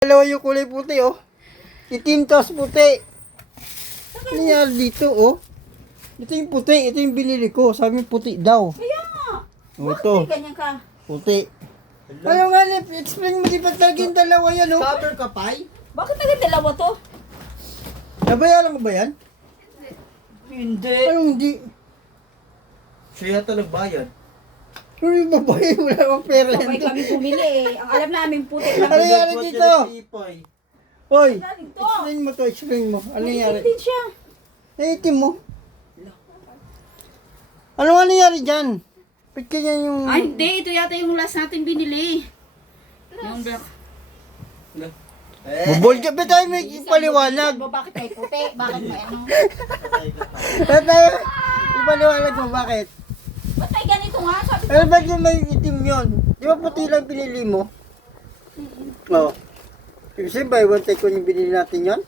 Dalawa yung kulay puti, oh. Itim tas puti. Ano nangyari dito, oh? Ito yung puti. Ito yung binili ko. Sabi puti daw. Kaya nga. Oh, Bakit ito. may ganyan ka? Puti. Ano nga, Lip? Explain mo, di ba talaga yung dalawa yan, oh? Cover ka, Pai? Bakit nagdalawa to? Nabayaran ko ba yan? Hindi. Anong hindi? Siya yata nagbayad. Ano yung babae? Wala akong pera yan. Sabay kami bumili eh. Ang alam namin puti lang. Ano nangyari dito? Ipay. Hoy, Galing to. explain mo to, explain mo. Ano nangyari? Naiitim din siya. Naiitim mo? Ano nga nangyari dyan? Ba't ganyan yung... Ay, hindi. Ito yata yung last natin binili. Yung black. Bubol ka ba tayo may ipaliwanag? Bakit may puti? Bakit may ano? Ba't tayo ipaliwanag mo bakit? Ba't may ganito nga? Sabi ko. Ano ba't yung may itim yun? Di ba puti lang pinili mo? Oo. Kasi buy one take one yung binili natin yun?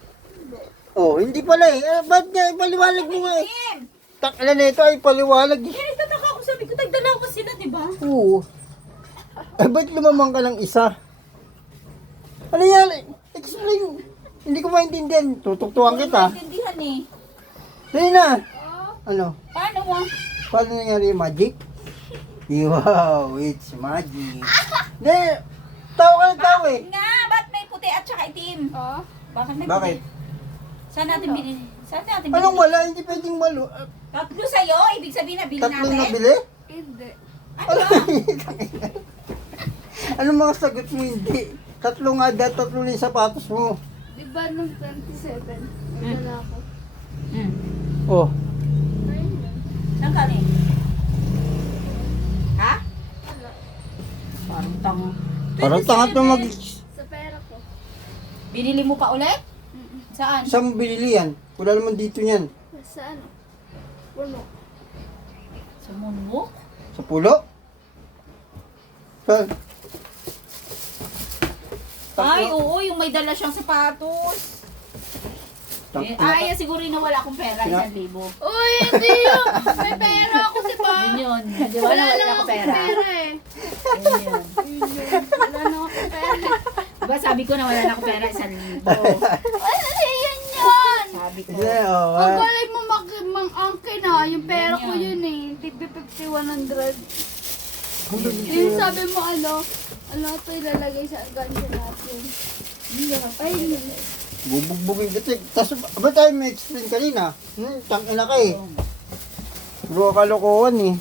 Oh, hindi pala eh. Ba't nga ipaliwanag mo nga eh? Tim! Takala na ito ay ipaliwanag eh. Kaya nagtataka ako. Sabi ko, nagdalaw ko sila, di ba? Oo. Eh, ba't lumamang ka ng isa? Ano yan? Explain. Hindi ko maintindihan. Tutuktuan kita. Hindi ko maintindihan eh. Sige na. Ano? Paano mo? Paano nangyari yung magic? Wow, it's magic. Hindi. Tao ka ng tao eh. Nga, ba't may puti at saka itim? Oo. Bakit may Bakit? puti? Saan natin binili? Saan natin binili? Anong wala? Hindi pwedeng malo. Tatlo sa'yo? Ibig sabihin na bili Tatlong natin? nabili? Hindi. Ano ba? Anong mga sagot mo hindi? Tatlo nga dahil tatlo na yung sapatos mo. Di ba nung 27, may dala ako? Hmm. Oh. Ayun yun. Saan ka rin? Ha? Wala. Parang tango. Parang tanga ito mag... Sa pera ko. Binili mo pa ulit? Saan? Saan mo binili yan? Wala naman dito yan. Sa ano? Puno. Sa Monmouth? Sa pulo? Sa... Ay, oo, yung may dala siyang sapatos. Eh, ay, siguro yung nawala akong pera, 1,000. Uy, hindi yun! May pera ako, di ba? Yun yun. Di ba nawala lang ako akong pera? eh. Yun yun. Yun yun. Wala na akong pera. Diba sabi ko nawala na ako pera, 1,000. Ano yun yun? Sabi ko. Hindi, oh. Ang galing mo mang-angkin ha. Yung pera ko yun eh. Tigbi 50, 100. Yung sabi mo ano ito ilalagay sa ganyan natin. Ay, yun. Bubugbugin kita. Tapos, ba tayo may explain kanina? Tangina ka eh. Puro kalokohan eh.